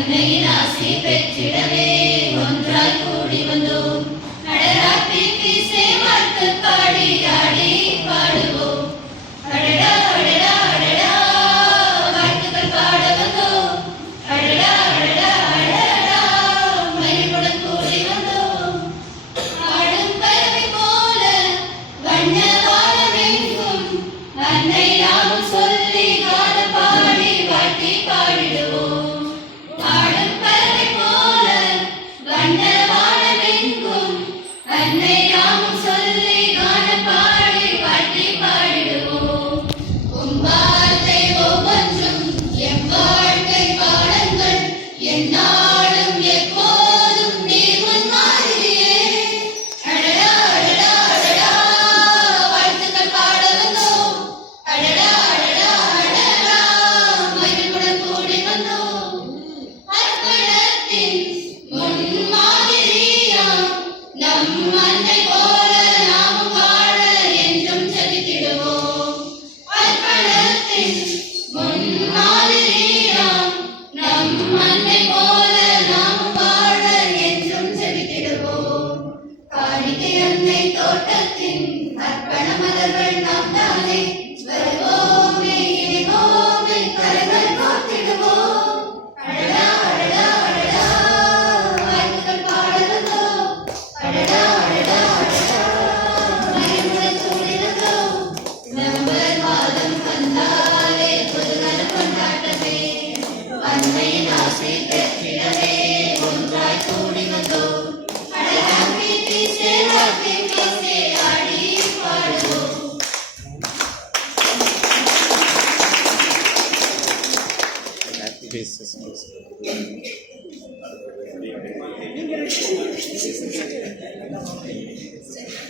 அன்னையின் ஆசி பெற்றிடவே ஒன்றாய் கூடி வந்தோம். அடராப்பி பீசே வாழ்த்து பாடி ஆடி பாடுவோம். அடடா அடடா அடடா வாழ்த்துக்கள் பாட வந்தோம். அடடா அடடா அடடா மகிழ்வுடன் கூடி வந்தோம். ஆடும் பறவை போல வண்ண வானமெங்கும் அன்னை நாமும் சொல்லி கால பாடி வாழ்த்தி பாடிடுவோம். ஆடும் பறவை போல வண்ண வானமெங்கும் அன்னை நாமும் சொல்லி கால பாடி வாழ்த்தி பாடிடுவோம். உம்பார்த்தை ஒவ்வொன்றும் எம் வாழ்க்கை பாடங்கள் எந்நாளும் எப்போதும் நீர் முன்மாதிரியே. அடடா அடடா அடடா வாழ்த்துக்கள் பாட வந்தோம். அடடா அடடா அடடா மகிழ்வுடன் கூடி வந்தோம். அர்ப்பணத்தின் முன்மாதிரியாம் நம் அன்னை போல நாமும் வாழ என்றும் ஜெபித்திடுவோம். அர்ப்பணத்தின் முன்மாதிரியாம் நம் அன்னை போல நாமும் வாழ என்றும் ஜெபித்திடுவோம். காணிக்கை அன்னை தோட்டத்தின் அர்ப்பண மலர்கள் நாம் தானே. வருவோமே இணைவோமே கரங்கள் கோர்த்திடுவோம். அடடா அடடா அடடா வாழ்த்துக்கள் பாட வந்தோம். அடடா அடடா அடடா மகிழ்வுடன் கூடி வந்தோம். நவம்பர் மாதம் வந்தாலே புதுநல கொண்டாட்டமே. அன்னையின் ஆசை பெற்றிடவே ஒன்றாய் கூடி வந்தோம். அடராப்பி பீசே வாழ்த்தி பீசே ஆடி பாடுவோம். Pieces.